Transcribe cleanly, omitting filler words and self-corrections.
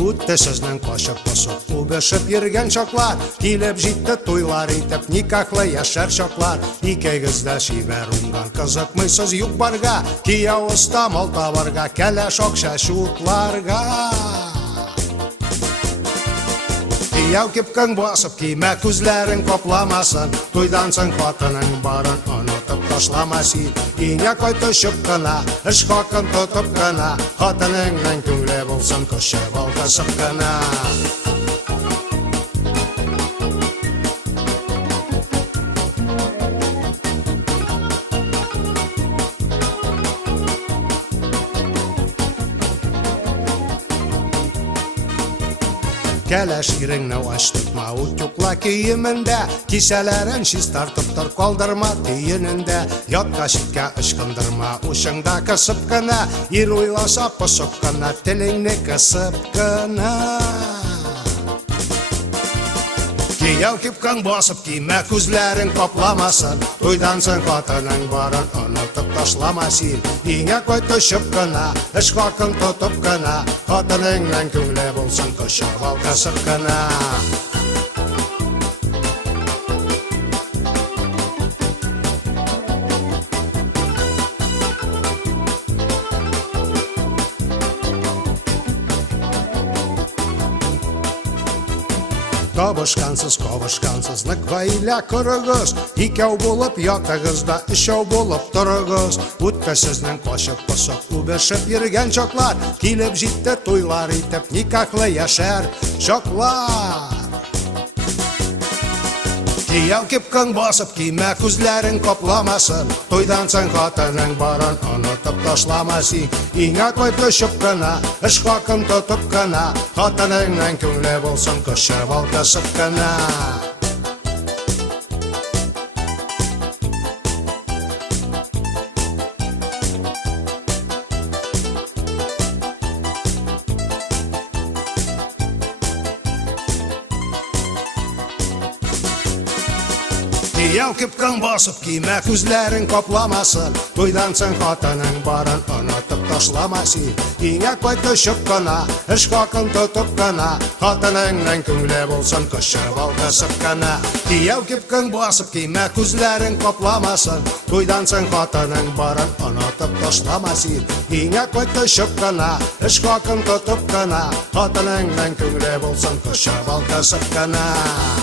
Үтті сізнен қошып-қосып убешіп ерген шоқлар, келіп жетті тойлар етіп никақлы яшар шоқлар. Икегізді шибер ұнған қызықмайсыз юқ барға, кия ұста мол табарға, кәлі шоқша шутларға. Кияу кепкің басып, кейме күзлерін қопламасын, тойдан соң қатының барын ұнытып ташламасын. Ине қой түшіп қына, іш қақын тұтып қына, қатыныңның күңлі болсын, күші болғысып қына. Кәләш иріңнәу аштықма ұтюқла кейімінде, кешелерін шиз тартып тұр қалдырма тейінінде. Ятқа шитке ұшқындырма ұшыңда кісіп кіна, ер ойласа пұсып кіна, тіліңні кісіп кіна. Кияу кепкің басып, кейме күзлерін қопламасын, тойдан соң қатының барын ұнытып ташламасын. Ине қой түшіп кіна, іш қақын тұтып кіна, қатыныңның күңлі болсын, күші балқысып кіна. Табышқансыз, қабышқансыз, нықвайля күрігіз, икеу болып ятығызда үшеу болып тұрығыз. Үтті сізнен қошып-қосып, убешіп ерген шоқлар, келіп жетті тойлар етіп никақлы яшар шоқлар. Кияу кепкің басып, кейме күзлерін қопламасын, тойдан соң қатының барын ұнытып ташламасын. Ине қой түшіп кіна, іш қақын тұтып кіна, қатыныңның күңлі болсын, күші балқысып кіна. Кияу кепкің басып, кейме күзлерін қопламасын, тойдан соң қатының барын ұнытып ташламасын. Ине қой түшіп кіна, іш қақын тұтып кіна, қатыныңның күңлі болсын, күші балқысып кіна. Кияу кепкің басып, кейме күзлерін қопламасын, тойдан соң қатының барын ұнытып ташламасын. Ине қой түшіп кіна, іш қақын тұтып кіна, қатыныңның күңлі болсын, күші балқысып кіна.